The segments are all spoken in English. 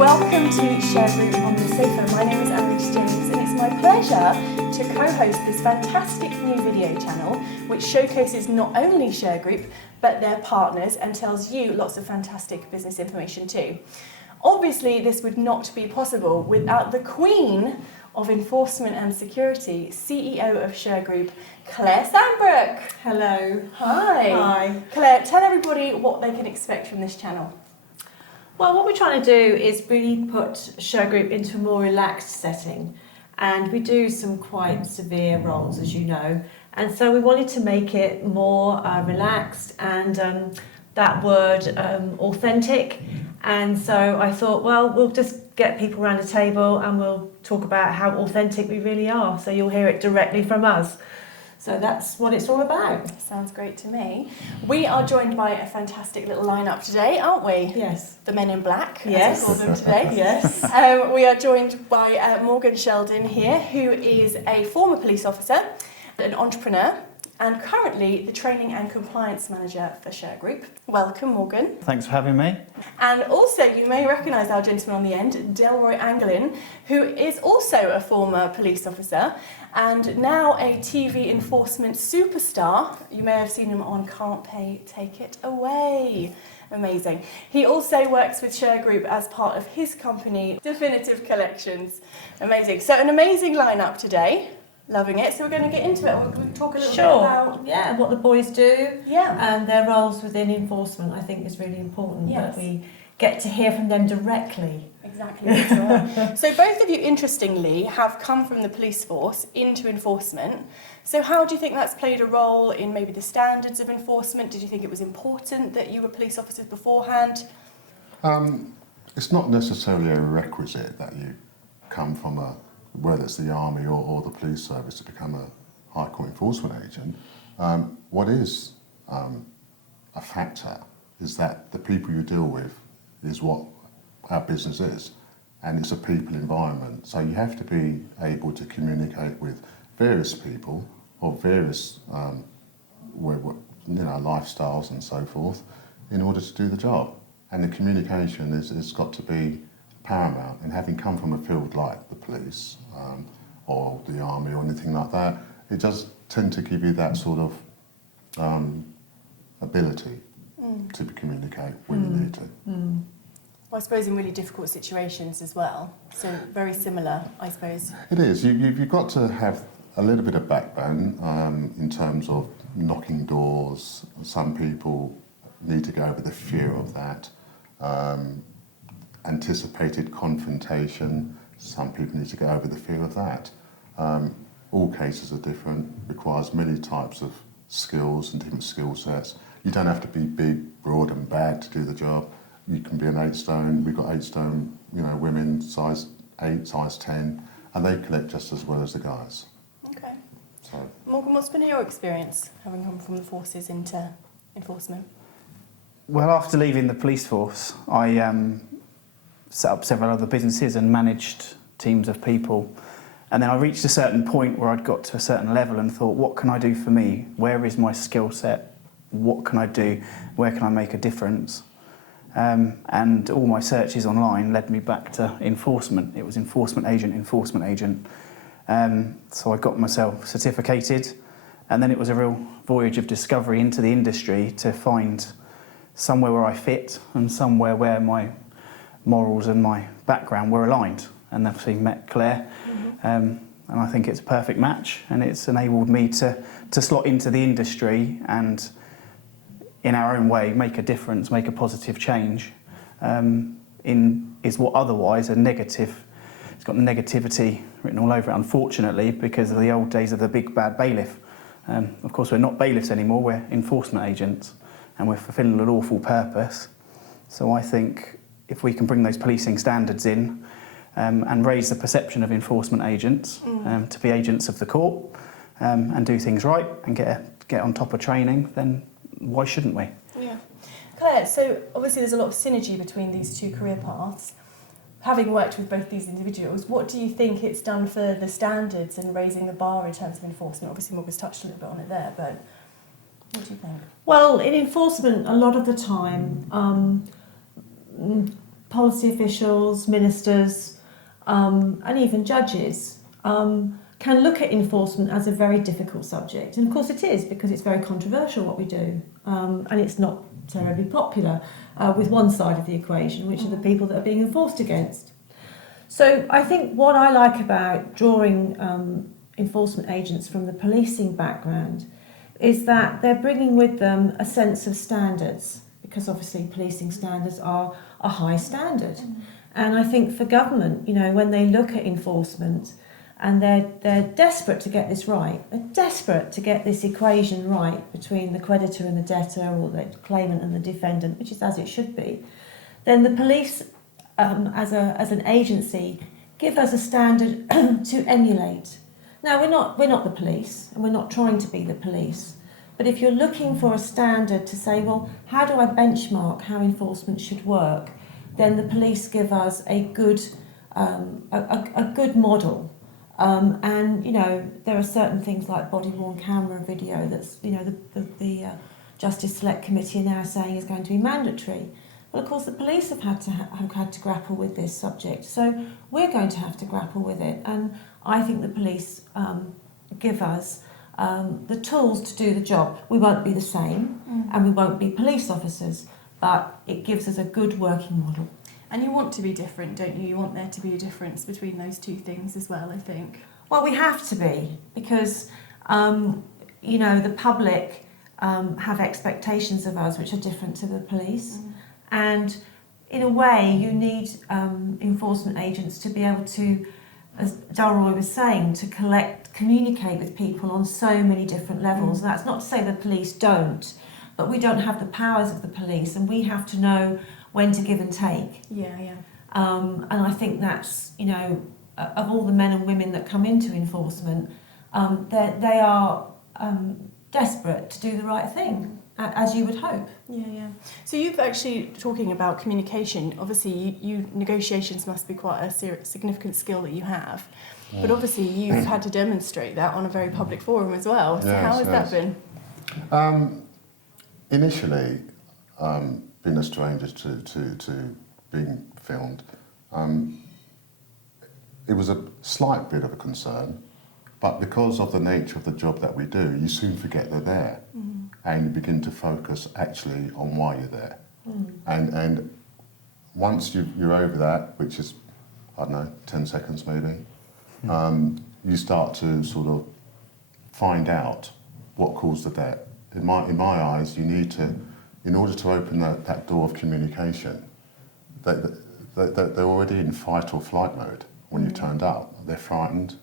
Welcome to Shergroup on the Sofa. My name is Annalise James and it's my pleasure to co-host this fantastic new video channel which showcases not only Shergroup but their partners and tells you lots of fantastic business information too. Obviously this would not be possible without the Queen of Enforcement and Security, CEO of Shergroup, Claire Sandbrook. Hello. Hi. Hi. Claire, tell everybody what they can expect from this channel. Well, what we're trying to do is really put Shergroup into a more relaxed setting, and we do some quite severe roles, as you know, and so we wanted to make it more relaxed and that word authentic. And so I thought, well, we'll just get people around the table and we'll talk about how authentic we really are, so you'll hear it directly from us. So that's what it's all about. Sounds great to me. We are joined by a fantastic little lineup today, aren't we? Yes. The Men in Black, Yes. as we call them today. Yes. We are joined by Morgan Sheldon here, who is a former police officer, an entrepreneur, and currently the Training and Compliance Manager for Shergroup. Welcome, Morgan. Thanks for having me. And also, you may recognise our gentleman on the end, Delroy Anglin, who is also a former police officer and now a TV enforcement superstar. You may have seen him on Can't Pay, Take It Away. Amazing. He also works with Shergroup as part of his company, Definitive Collections. Amazing. So an amazing lineup today. Loving it. So we're going to get into it. We'll talk a little bit about... Yeah, what the boys do. Yeah. And their roles within enforcement, I think, is really important. Yes. That we get to hear from them directly. Exactly. That's right. So both of you, interestingly, have come from the police force into enforcement. So how do you think that's played a role in maybe the standards of enforcement? Did you think it was important that you were police officers beforehand? It's not necessarily a requisite that you come from whether it's the army or the police service to become a high court enforcement agent. What is a factor is that the people you deal with is what our business is, and it's a people environment. So you have to be able to communicate with various people of various lifestyles and so forth in order to do the job. And the communication is got to be paramount. And having come from a field like the police or the army or anything like that, it does tend to give you that sort of ability to communicate when you need to. Well, I suppose in really difficult situations as well. So very similar, I suppose. It is. You've got to have a little bit of backbone in terms of knocking doors. Some people need to go over the fear of that. Anticipated confrontation. Some people need to go over the fear of that. All cases are different, requires many types of skills and different skill sets. You don't have to be big, broad and bad to do the job. You can be an 8 stone. We've got 8 stone, women, size 8, size 10, and they collect just as well as the guys. Okay. So, Morgan, what's been your experience having come from the forces into enforcement? Well, after leaving the police force, I set up several other businesses and managed teams of people. And then I reached a certain point where I'd got to a certain level and thought, what can I do for me? Where is my skill set? What can I do? Where can I make a difference? And all my searches online led me back to enforcement. It was enforcement agent. So I got myself certificated, and then it was a real voyage of discovery into the industry to find somewhere where I fit and somewhere where my morals and my background were aligned. And obviously met Claire, and I think it's a perfect match, and it's enabled me to slot into the industry and in our own way make a difference, make a positive change is what otherwise a negative, it's got negativity written all over it, unfortunately, because of the old days of the big bad bailiff. Of course, we're not bailiffs anymore, we're enforcement agents, and we're fulfilling an awful purpose. So I think if we can bring those policing standards in and raise the perception of enforcement agents to be agents of the court and do things right and get on top of training, then why shouldn't we? Yeah. Claire, so obviously there's a lot of synergy between these two career paths. Having worked with both these individuals, what do you think it's done for the standards and raising the bar in terms of enforcement? Obviously Morgan's touched a little bit on it there, but what do you think? Well, in enforcement, a lot of the time, policy officials, ministers, and even judges can look at enforcement as a very difficult subject. And of course it is, because it's very controversial what we do, and it's not terribly popular with one side of the equation, which are the people that are being enforced against. So I think what I like about drawing enforcement agents from the policing background is that they're bringing with them a sense of standards, because obviously policing standards are a high standard. And I think for government, you know, when they look at enforcement and they're desperate to get this right, they're desperate to get this equation right between the creditor and the debtor, or the claimant and the defendant, which is as it should be, then the police as an agency give us a standard to emulate. Now we're not the police, and we're not trying to be the police, but if you're looking for a standard to say, well, how do I benchmark how enforcement should work, then the police give us a good model. And you know, there are certain things like body-worn camera video that's, you know, the Justice Select Committee are now saying is going to be mandatory. Well, of course, the police have had to grapple with this subject, so we're going to have to grapple with it. And I think the police give us the tools to do the job. We won't be the same, and we won't be police officers, but it gives us a good working model. And you want to be different, don't you? You want there to be a difference between those two things as well, I think. Well, we have to be, because you know, the public have expectations of us which are different to the police. And in a way, you need enforcement agents to be able to, as Dalroy was saying, to communicate with people on so many different levels. And that's not to say the police don't, but we don't have the powers of the police, and we have to know when to give and take. Yeah, yeah. And I think that's, you know, of all the men and women that come into enforcement, they are desperate to do the right thing, as you would hope. Yeah, yeah. So you've actually, talking about communication, obviously you negotiations must be quite a significant skill that you have, but obviously you've had to demonstrate that on a very public forum as well. So Yes, how has that been? Initially, being a stranger to being filmed, it was a slight bit of a concern, but because of the nature of the job that we do, you soon forget they're there, and you begin to focus actually on why you're there. And once you're over that, which is, I don't know, 10 seconds maybe, you start to sort of find out what caused the debt. In my eyes, you need to, in order to open that door of communication, they're already in fight or flight mode when you turned up. They're frightened.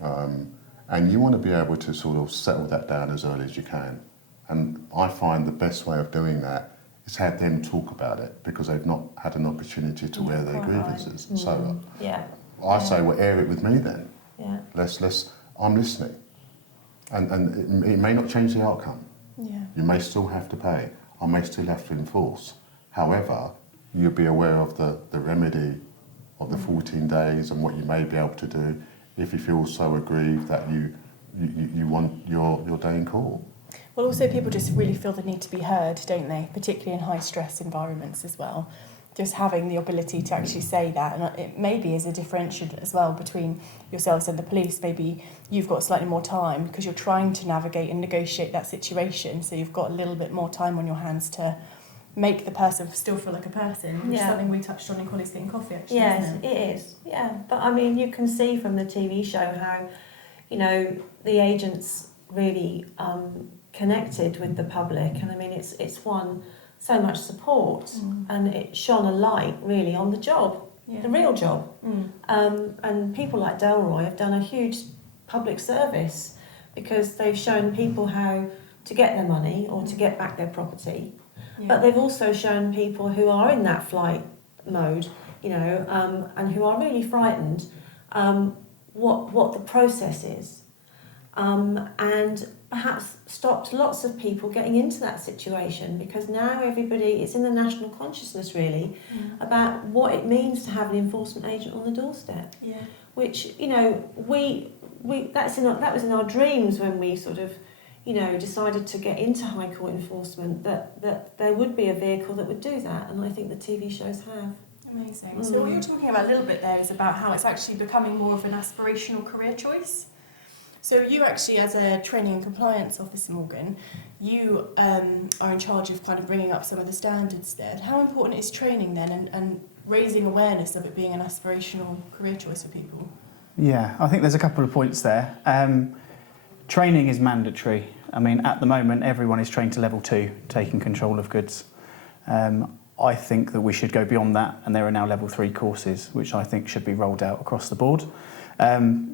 And you want to be able to sort of settle that down as early as you can. And I find the best way of doing that is have them talk about it, because they've not had an opportunity to air their grievances. So I say, well, air it with me then. Yeah. I'm listening. And it may not change the outcome. Yeah. You may still have to pay. I may still have to enforce. However, you'll be aware of the remedy of the 14 days and what you may be able to do if you feel so aggrieved that you want your day in court. Well, also people just really feel the need to be heard, don't they? Particularly in high stress environments as well. Just having the ability to actually say that, and it maybe is a differential as well between yourselves and the police. Maybe you've got slightly more time because you're trying to navigate and negotiate that situation, so you've got a little bit more time on your hands to make the person still feel like a person, which is something we touched on in Colleagues Getting Coffee, actually. Yes, isn't it? it is. Yeah, but I mean, you can see from the TV show how, you know, the agents really connected with the public, and I mean, it's won so much support, and it shone a light really on the job, the real job. And people like Dalroy have done a huge public service, because they've shown people how to get their money or to get back their property. But they've also shown people who are in that flight mode, you know, and who are really frightened, what the process is, and perhaps stopped lots of people getting into that situation, because now everybody, it's in the national consciousness really about what it means to have an enforcement agent on the doorstep. Yeah. Which, you know, that was in our dreams when we sort of, you know, decided to get into High Court enforcement, that there would be a vehicle that would do that, and I think the TV shows have. Amazing. So what you're talking about a little bit there is about how it's actually becoming more of an aspirational career choice. So you actually, as a training and compliance officer, Morgan, you are in charge of kind of bringing up some of the standards there. How important is training then, and raising awareness of it being an aspirational career choice for people? Yeah, I think there's a couple of points there. Training is mandatory. I mean, at the moment, everyone is trained to level 2, taking control of goods. I think that we should go beyond that, and there are now level 3 courses, which I think should be rolled out across the board.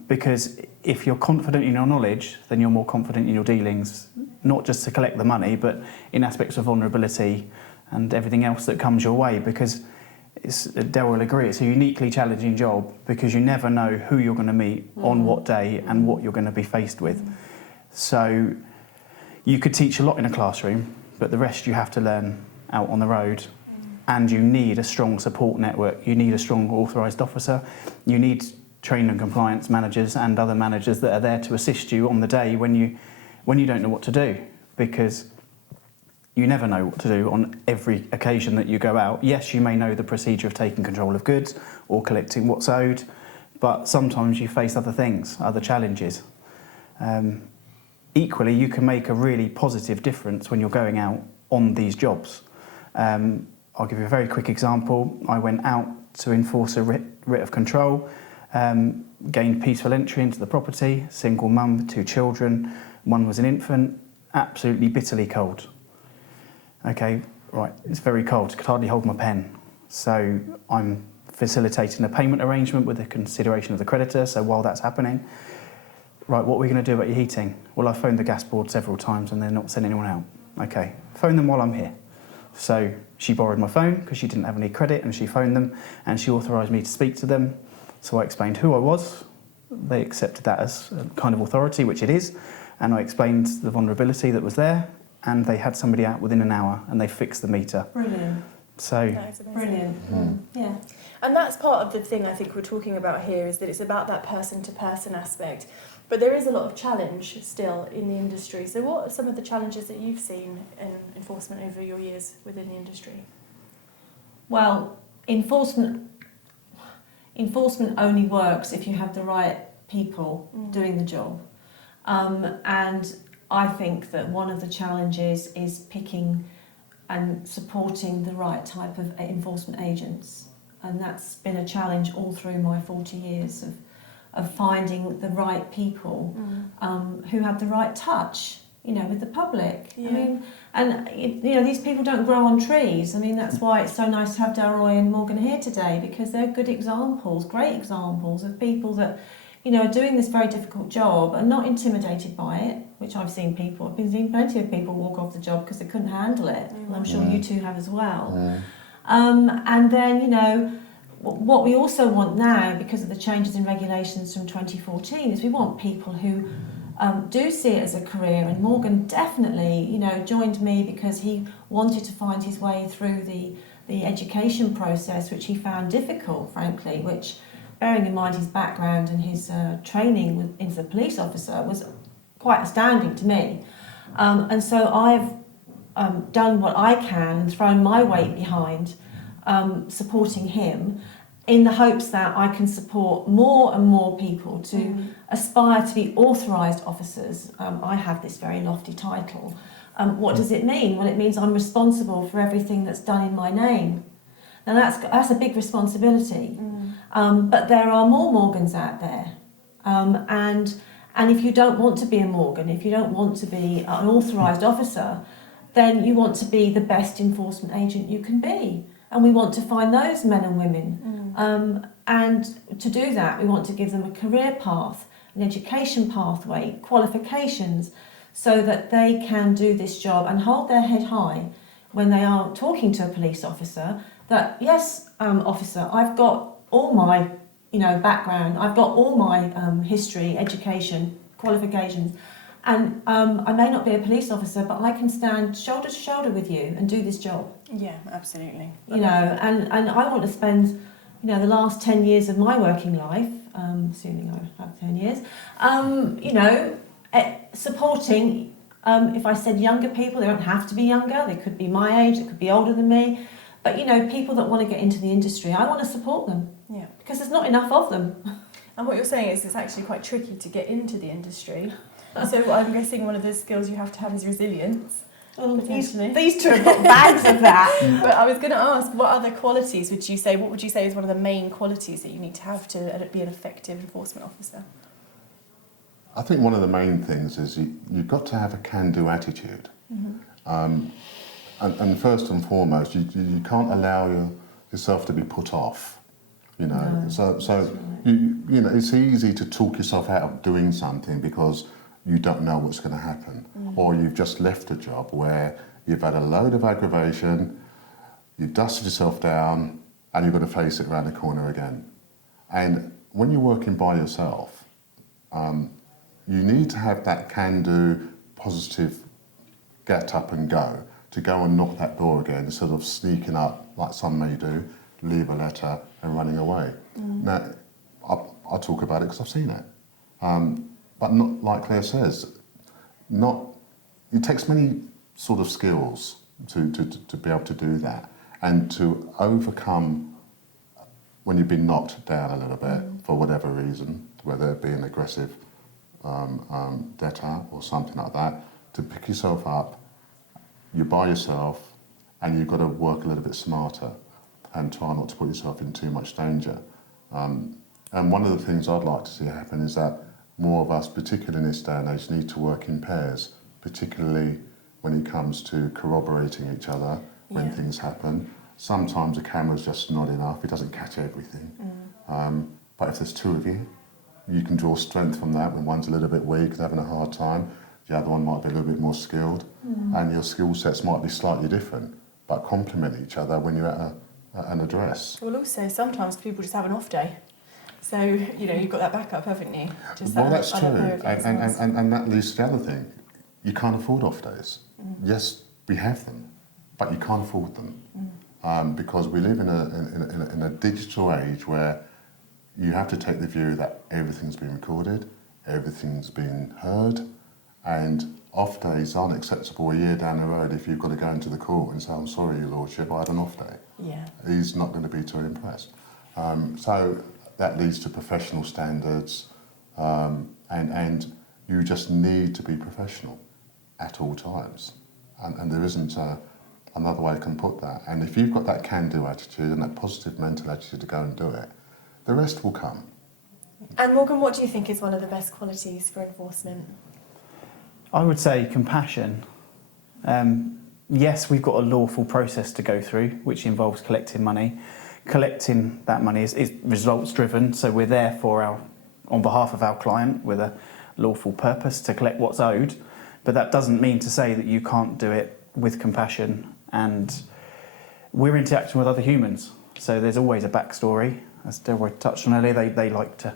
Because if you're confident in your knowledge, then you're more confident in your dealings, not just to collect the money, but in aspects of vulnerability and everything else that comes your way. Because Del will agree, it's a uniquely challenging job because you never know who you're going to meet on what day and what you're going to be faced with. So you could teach a lot in a classroom, but the rest you have to learn out on the road. And you need a strong support network. You need a strong authorised officer. You need training and compliance managers and other managers that are there to assist you on the day when you don't know what to do, because you never know what to do on every occasion that you go out. Yes, you may know the procedure of taking control of goods or collecting what's owed, but sometimes you face other things, other challenges. Equally, you can make a really positive difference when you're going out on these jobs. I'll give you a very quick example. I went out to enforce a writ of control, gained peaceful entry into the property, single mum, 2 children, one was an infant, absolutely bitterly cold. Okay, right, it's very cold, could hardly hold my pen. So I'm facilitating a payment arrangement with the consideration of the creditor, so while that's happening, right, what are we going to do about your heating? Well, I phoned the gas board several times and they're not sending anyone out. Okay, phone them while I'm here. So she borrowed my phone because she didn't have any credit, and she phoned them and she authorised me to speak to them. So I explained who I was. They accepted that as a kind of authority, which it is, and I explained the vulnerability that was there, and they had somebody out within an hour and they fixed the meter. Brilliant. So That is amazing. Brilliant. Yeah. And that's part of the thing I think we're talking about here, is that it's about that person-to-person aspect. But there is a lot of challenge still in the industry. So what are some of the challenges that you've seen in enforcement over your years within the industry? Well, enforcement only works if you have the right people doing the job. And I think that one of the challenges is picking and supporting the right type of enforcement agents. And that's been a challenge all through my 40 years of finding the right people who have the right touch, with the public. Yeah. I mean, and these people don't grow on trees. I mean, that's why it's so nice to have Delroy and Morgan here today, because they're good examples, great examples of people that, are doing this very difficult job and not intimidated by it, which I've seen plenty of people walk off the job because they couldn't handle it. And I'm sure you two have as well. And then, what we also want now, because of the changes in regulations from 2014, is we want people who do see it as a career. And Morgan definitely, joined me because he wanted to find his way through the education process, which he found difficult, frankly, which, bearing in mind his background and his training as a police officer, was quite astounding to me. And so I've done what I can and thrown my weight behind supporting him, in the hopes that I can support more and more people to aspire to be authorised officers. I have this very lofty title. What does it mean? Well, it means I'm responsible for everything that's done in my name. Now that's a big responsibility. But there are more Morgans out there. And if you don't want to be a Morgan, if you don't want to be an authorised officer, then you want to be the best enforcement agent you can be. And we want to find those men and women. And to do that, we want to give them a career path, an education pathway, qualifications, so that they can do this job and hold their head high when they are talking to a police officer, that, yes, officer, I've got all my background, I've got all my history, education, qualifications, and I may not be a police officer, but I can stand shoulder to shoulder with you and do this job. Yeah, absolutely. And I want to spend, the last 10 years of my working life, assuming I have 10 years, supporting, if I said younger people, they don't have to be younger, they could be my age, they could be older than me, But you know, people that want to get into the industry, I want to support them Yeah. because there's not enough of them. And what you're saying is it's actually quite tricky to get into the industry. So I'm guessing one of the skills you have to have is resilience. Well, Potentially. these two have got bags of that. But I was going to ask, what other qualities would you say is one of the main qualities that you need to have to be an effective enforcement officer? I think one of the main things is you've got to have a can-do attitude. And first and foremost, you can't allow yourself to be put off. You know, No, so you know, it's easy to talk yourself out of doing something because you don't know what's going to happen, or you've just left a job where you've had a load of aggravation, you've dusted yourself down, and you've got to face it around the corner again. And when you're working by yourself, you need to have that can-do, positive, get up and go, to go and knock that door again instead of sneaking up like some may do, leave a letter and running away. Now, I talk about it because I've seen it. But not like Claire says, it takes many sort of skills to be able to do that and to overcome when you've been knocked down a little bit for whatever reason, whether it be an aggressive debtor or something like that, to pick yourself up, you're by yourself and you've got to work a little bit smarter and try not to put yourself in too much danger. And one of the things I'd like to see happen is that more of us, particularly in this day and age, need to work in pairs, particularly when it comes to corroborating each other when things happen. Sometimes a camera's just not enough, it doesn't catch everything. But if there's two of you, you can draw strength from that when one's a little bit weak and having a hard time, the other one might be a little bit more skilled, and your skill sets might be slightly different, but complement each other when you're at an address. Well, also, sometimes people just have an off day. So, you know, you've got that backup, haven't you? Just Well, that that's other true, pair of hands. and that leads to the other thing. You can't afford off days. Yes, we have them, but you can't afford them because we live in a digital age where you have to take the view that everything's been recorded, everything's been heard, and off days aren't acceptable a year down the road if you've got to go into the court and say, I'm sorry, Your Lordship, I had an off day. Yeah. He's not going to be too impressed. So that leads to professional standards, and you just need to be professional at all times. And there isn't another way I can put that. And if you've got that can-do attitude and that positive mental attitude to go and do it, the rest will come. And Morgan, what do you think is one of the best qualities for enforcement? I would say compassion. Yes, we've got a lawful process to go through, which involves collecting money. Collecting that money is results driven, so we're there on behalf of our client with a lawful purpose to collect what's owed. But that doesn't mean to say that you can't do it with compassion. And we're interacting with other humans, so there's always a backstory. As Delroy touched on earlier, they like to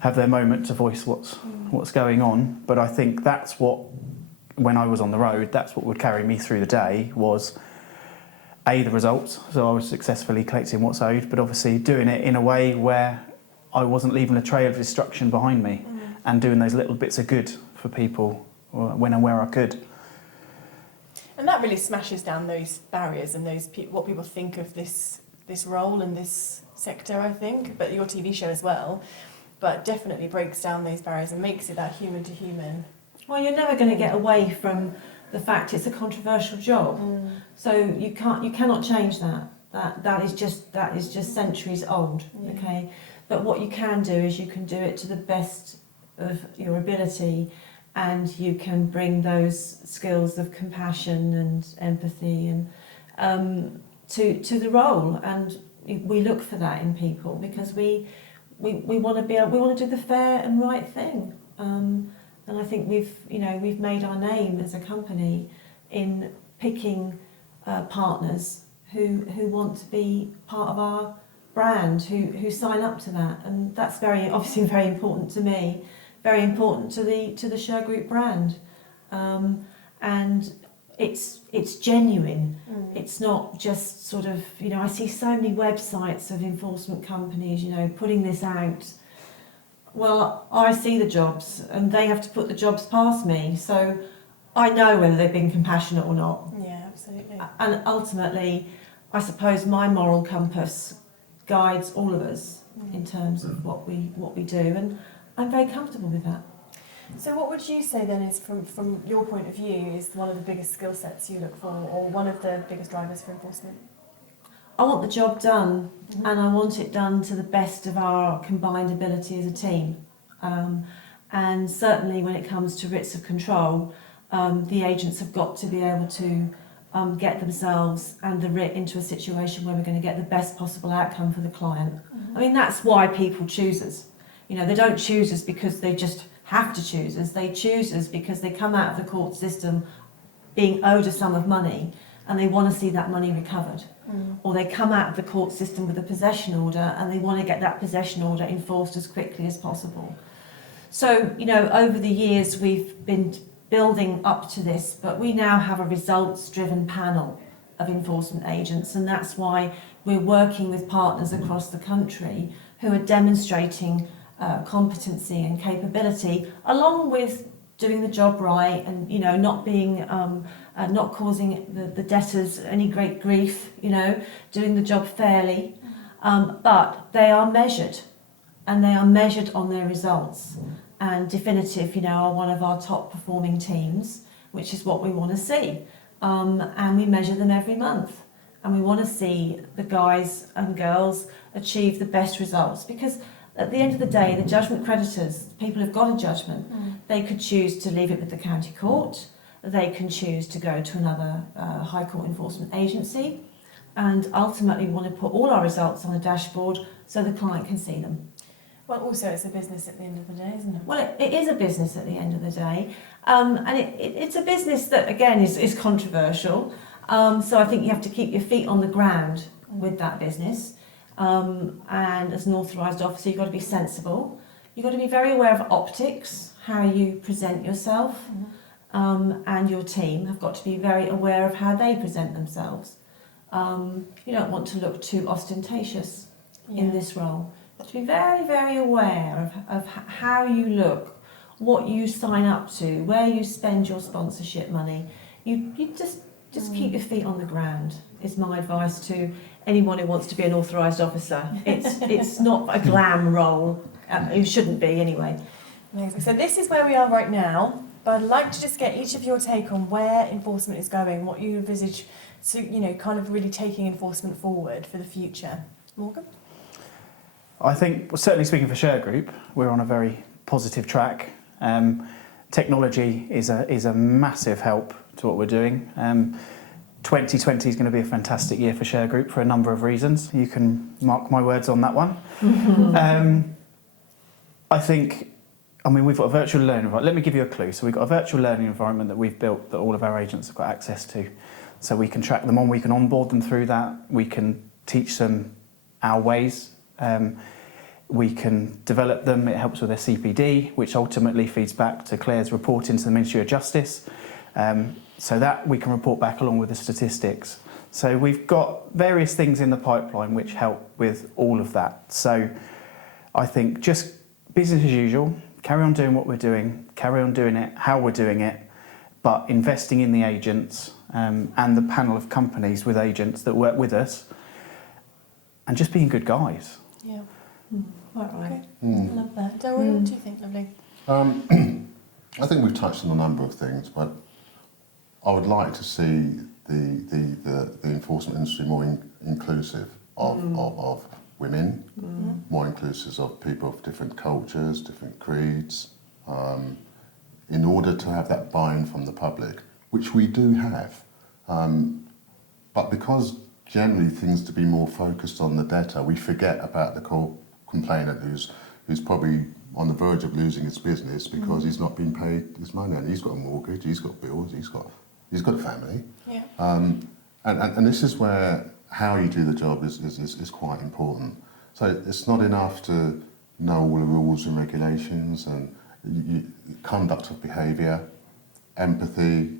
have their moment to voice what's going on. But I think that's what, when I was on the road, that's what would carry me through the day was the results. So I was successfully collecting what's owed, but obviously doing it in a way where I wasn't leaving a trail of destruction behind me and doing those little bits of good for people when and where I could. And that really smashes down those barriers and those what people think of this role and this sector, I think, but your TV show as well, but definitely breaks down those barriers and makes it that human to human. Well, you're never going to get away from the fact it's a controversial job, so you cannot change that. That is just centuries old. Okay, but what you can do is you can do it to the best of your ability, and you can bring those skills of compassion and empathy and to the role, and we look for that in people because we want to do the fair and right thing. And I think we've made our name as a company in picking partners who want to be part of our brand, who sign up to that, and that's obviously very important to me, very important to the Shergroup brand, and it's genuine. It's not just sort of I see so many websites of enforcement companies putting this out. Well, I see the jobs and they have to put the jobs past me, so I know whether they've been compassionate or not. Yeah, absolutely. And ultimately, I suppose my moral compass guides all of us in terms of what we do, and I'm very comfortable with that. So what would you say then is, from your point of view, is one of the biggest skill sets you look for, or one of the biggest drivers for enforcement? I want the job done, and I want it done to the best of our combined ability as a team. And certainly when it comes to writs of control, the agents have got to be able to get themselves and the writ into a situation where we're going to get the best possible outcome for the client. I mean, that's why people choose us. You know, they don't choose us because they just have to choose us. They choose us because they come out of the court system being owed a sum of money and they want to see that money recovered. Or they come out of the court system with a possession order and they want to get that possession order enforced as quickly as possible. So, you know, over the years we've been building up to this, but we now have a results-driven panel of enforcement agents, and that's why we're working with partners across the country who are demonstrating competency and capability, along with doing the job right and, you know, not being not causing the debtors any great grief, you know, doing the job fairly, but they are measured, and they are measured on their results. And Definitive, you know, are one of our top performing teams, which is what we want to see, and we measure them every month, and we want to see the guys and girls achieve the best results, because at the end of the day, the judgment creditors, people who've got a judgment, they could choose to leave it with the county court, they can choose to go to another high court enforcement agency, and ultimately we want to put all our results on a dashboard so the client can see them. Well, also it's a business at the end of the day, isn't it? Well, it is a business at the end of the day, and it's a business that, again, is controversial, so I think you have to keep your feet on the ground with that business. And as an authorised officer, you've got to be sensible. You've got to be very aware of optics, how you present yourself, and your team have got to be very aware of how they present themselves. You don't want to look too ostentatious in this role. You've got to be very, very aware of how you look, what you sign up to, where you spend your sponsorship money. You just keep your feet on the ground, is my advice to anyone who wants to be an authorised officer. It's not a glam role. It shouldn't be anyway. Amazing. So this is where we are right now, but I'd like to just get each of your take on where enforcement is going, what you envisage, so, you know, kind of really taking enforcement forward for the future. Morgan? I think, well, certainly speaking for Shergroup, we're on a very positive track. Technology is a massive help to what we're doing. 2020 is going to be a fantastic year for Shergroup for a number of reasons. You can mark my words on that one. I think, I mean, we've got a virtual learning environment. Let me give you a clue. So we've got a virtual learning environment that we've built that all of our agents have got access to. So we can track them on, we can onboard them through that, we can teach them our ways, we can develop them, it helps with their CPD, which ultimately feeds back to Claire's reporting to the Ministry of Justice. So that we can report back along with the statistics. So we've got various things in the pipeline which help with all of that. So I think just business as usual, carry on doing what we're doing, carry on doing it how we're doing it, but investing in the agents and the panel of companies with agents that work with us, and just being good guys. Yeah. Quite right. Okay. Love that. Delroy, what do you think, lovely? I think we've touched on a number of things, but I would like to see the enforcement industry more inclusive of women, more inclusive of people of different cultures, different creeds, in order to have that buy-in from the public, which we do have. But because generally things to be more focused on the debtor, we forget about the complainant who's probably on the verge of losing his business because he's not been paid his money, and he's got a mortgage, he's got bills, he's got a family. Yeah. And this is where how you do the job is quite important. So it's not enough to know all the rules and regulations and conduct of behaviour, empathy,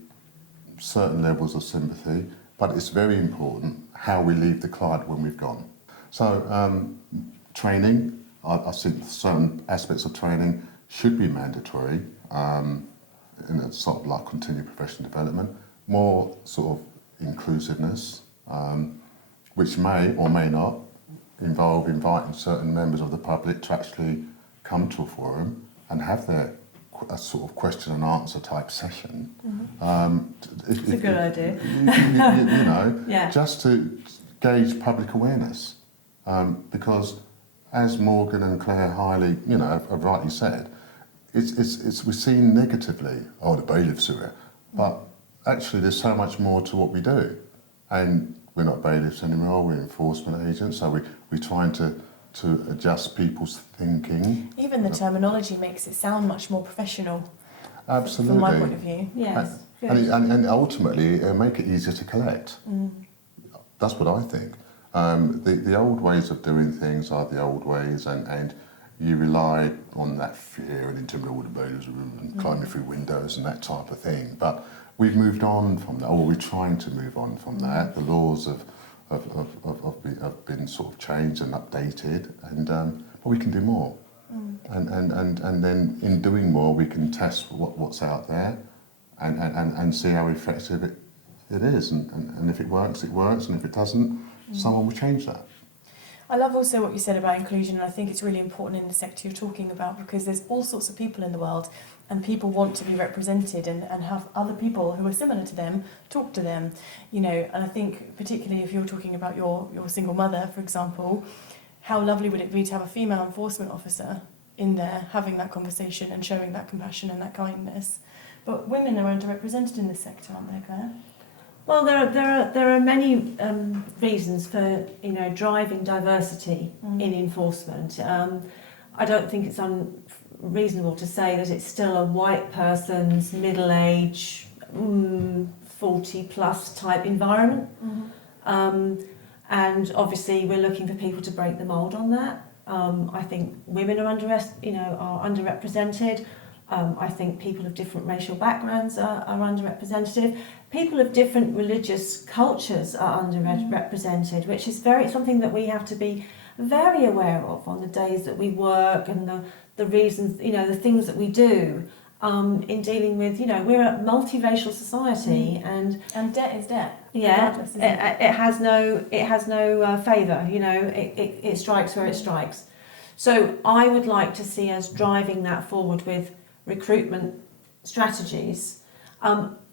certain levels of sympathy, but it's very important how we leave the client when we've gone. So training, I think certain aspects of training should be mandatory in a sort of like continued professional development, more sort of inclusiveness. which may or may not involve inviting certain members of the public to actually come to a forum and have a sort of question and answer type session. It's a good idea. You know, Yeah. just to gauge public awareness. Because as Morgan and Claire Hiley, you know, have rightly said, we're seen negatively, oh, the bailiffs are here. But actually there's so much more to what we do. And we're not bailiffs anymore, we're enforcement agents, so we're trying to adjust people's thinking. Even the terminology makes it sound much more professional. Absolutely. From my point of view. Yes. And ultimately, it'll make it easier to collect. That's what I think. The old ways of doing things are the old ways, and you rely on that fear and intimidating the bailiffs and climbing through windows and that type of thing. But we've moved on from that, or we're trying to move on from that. The laws have been sort of changed and updated, and but we can do more. And then in doing more, we can test what's out there, and see how effective it is. And if it works, it works, and if it doesn't, someone will change that. I love also what you said about inclusion, and I think it's really important in the sector you're talking about, because there's all sorts of people in the world, and people want to be represented and have other people who are similar to them talk to them, you know. And I think particularly if you're talking about your single mother, for example, how lovely would it be to have a female enforcement officer in there having that conversation and showing that compassion and that kindness. But women are underrepresented in this sector, aren't they, Claire? Well, there are many reasons for, you know, driving diversity in enforcement. I don't think it's unreasonable to say that it's still a white person's middle age, 40 plus type environment. And obviously we're looking for people to break the mould on that. I think women are underrepresented. I think people of different racial backgrounds are underrepresented. People of different religious cultures are underrepresented, which is something that we have to be very aware of on the days that we work, and the reasons, you know, the things that we do in dealing with, you know, we're a multiracial society, and debt is debt. Yeah, it has no favour, you know, it strikes where it strikes. So I would like to see us driving that forward with recruitment strategies,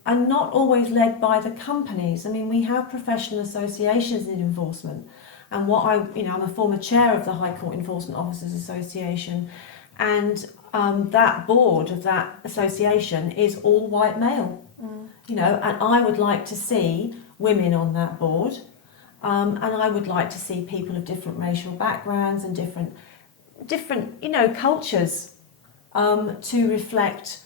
and not always led by the companies. I mean, we have professional associations in enforcement, and I'm a former chair of the High Court Enforcement Officers Association, and that board of that association is all white male, you know, and I would like to see women on that board, and I would like to see people of different racial backgrounds and different, you know, cultures, to reflect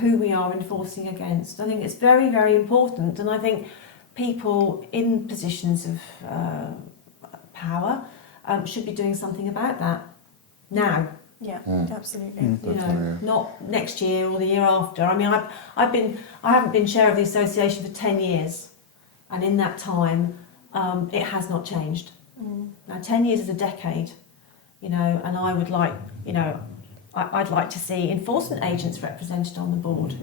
who we are enforcing against. I think it's very, very important, and I think people in positions of power should be doing something about that now. Yeah, absolutely. You know, not next year or the year after. I mean, I haven't been chair of the association for 10 years, and in that time, it has not changed. Now, 10 years is a decade, you know, and I would like, you know, I'd like to see enforcement agents represented on the board.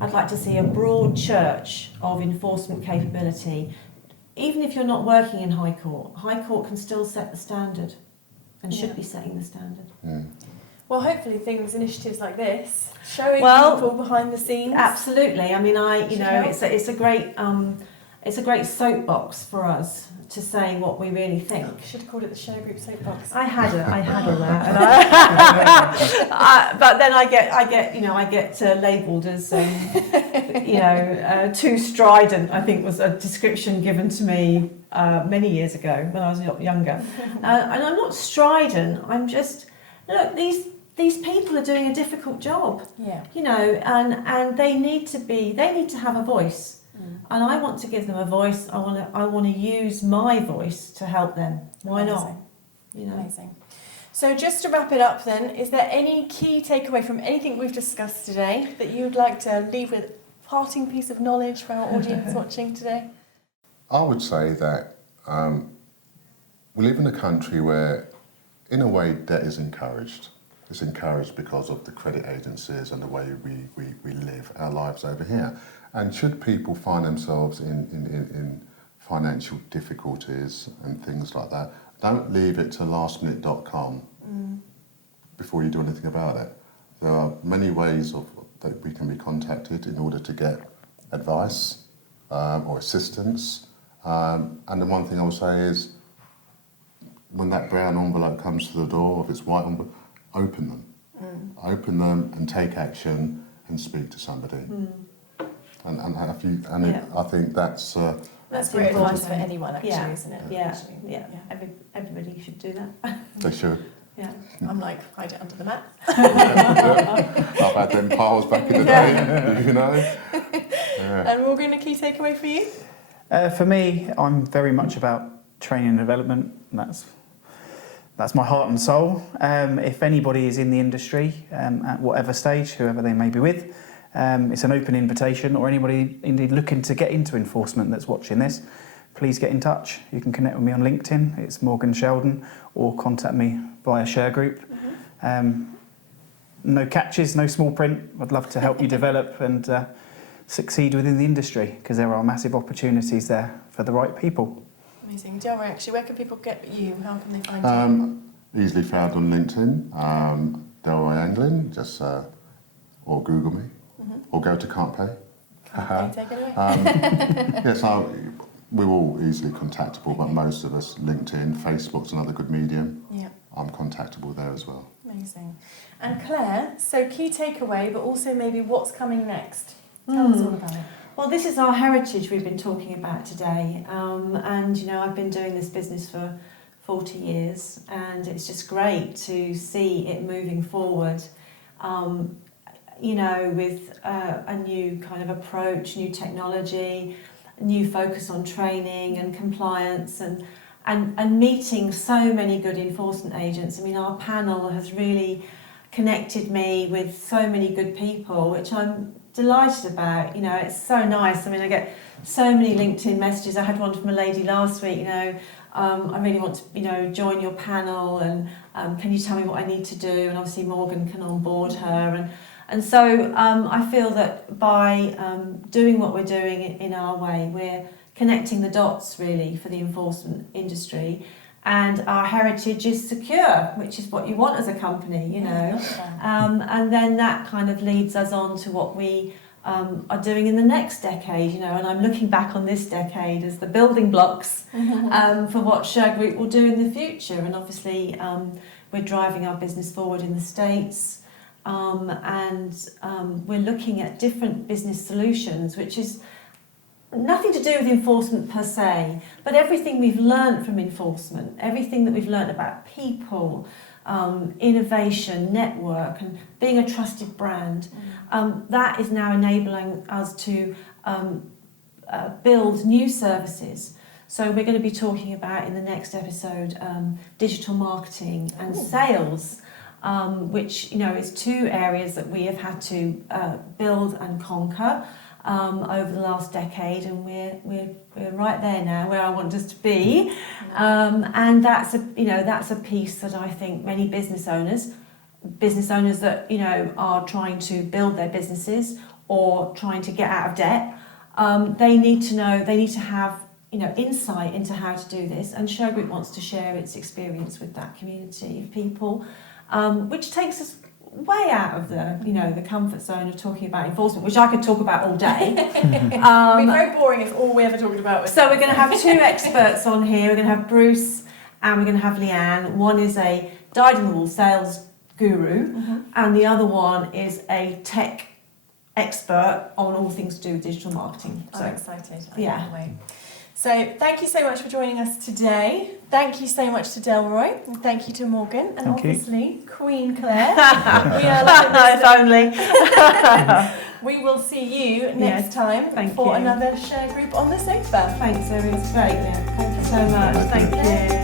I'd like to see a broad church of enforcement capability. Even if you're not working in High Court can still set the standard and should be setting the standard. Well, hopefully initiatives like this, showing people behind the scenes. Absolutely. I mean, it's a great soapbox for us to say what we really think. Should have called it the Shergroup soapbox. I had all that, but then I get labelled as too strident. I think was a description given to me many years ago when I was a lot younger, and I'm not strident. I'm just these people are doing a difficult job. Yeah. You know, and they need to have a voice. And I want to give them a voice. I want to use my voice to help them. Why not? You know. Amazing. So just to wrap it up then, is there any key takeaway from anything we've discussed today that you'd like to leave with, parting piece of knowledge for our audience watching today? I would say that we live in a country where, in a way, debt is encouraged. It's encouraged because of the credit agencies and the way we live our lives over here. And should people find themselves in financial difficulties and things like that, don't leave it to lastminute.com before you do anything about it. There are many ways that we can be contacted in order to get advice or assistance. And the one thing I would say is, when that brown envelope comes to the door, or if it's white envelope, open them. Open them and take action and speak to somebody. I think that's great advice important. for anyone, actually, Yeah. isn't it? Yeah, Actually, yeah. Everybody should do that. they should. Yeah. I'm like, hide it under the mat. I've had them piles back in the day, you know. Yeah. And Morgan, a key takeaway for you? For me, I'm very much about training and development. That's my heart and soul. If anybody is in the industry at whatever stage, whoever they may be with, it's an open invitation, or anybody indeed looking to get into enforcement that's watching this, please get in touch. You can connect with me on LinkedIn, it's Morgan Sheldon, or contact me via Shergroup. No catches, no small print. I'd love to help you develop and succeed within the industry, because there are massive opportunities there for the right people. Amazing. Delroy, actually, where can people get you? How can they find you? Easily found on LinkedIn, Delroy Anglin, just or Google me, or go to Can't Pay. Okay, take it away. Yes, we're all easily contactable, but most of us, LinkedIn, Facebook's another good medium. Yeah. I'm contactable there as well. Amazing. And Claire, so key takeaway, but also maybe what's coming next? Tell us all about it. Well, this is our heritage we've been talking about today. And, you know, I've been doing this business for 40 years, and it's just great to see it moving forward, you know, with a new kind of approach, new technology, new focus on training and compliance, and meeting so many good enforcement agents. I mean, our panel has really connected me with so many good people, which I'm delighted about. You know, it's so nice. I mean, I get so many LinkedIn messages. I had one from a lady last week, you know, I really want to, you know, join your panel, and can you tell me what I need to do? And obviously Morgan can onboard her. And so I feel that by doing what we're doing in our way, we're connecting the dots really for the enforcement industry, and our heritage is secure, which is what you want as a company, you know. And then that kind of leads us on to what we are doing in the next decade, you know, and I'm looking back on this decade as the building blocks for what Shergroup will do in the future. And obviously we're driving our business forward in the States, and we're looking at different business solutions, which is nothing to do with enforcement per se, but everything we've learned from enforcement, everything that we've learned about people, innovation, network, and being a trusted brand, that is now enabling us to build new services. So we're going to be talking about in the next episode digital marketing and sales, which, you know, is two areas that we have had to build and conquer over the last decade, and we're right there now where I want us to be, and that's a piece that I think many business owners that, you know, are trying to build their businesses or trying to get out of debt, they need to know, they need to have, you know, insight into how to do this, and Shergroup wants to share its experience with that community of people, which takes us way out of the, you know, the comfort zone of talking about enforcement, which I could talk about all day. It'd be very boring if all we ever talked about was... So we're going to have two experts on here. We're going to have Bruce and we're going to have Leanne. One is a dyed-in-the-wool sales guru, and the other one is a tech expert on all things to do with digital marketing. So I'm excited. I yeah. can't wait. So thank you so much for joining us today. Thank you so much to Delroy, and thank you to Morgan, and Thank you. obviously Queen Claire. We are loving if this. only. We will see you next Yes, time thank for you. another Shergroup on the sofa. Thanks, Zoe. It's great. Yeah. Thank you so much. Thank you.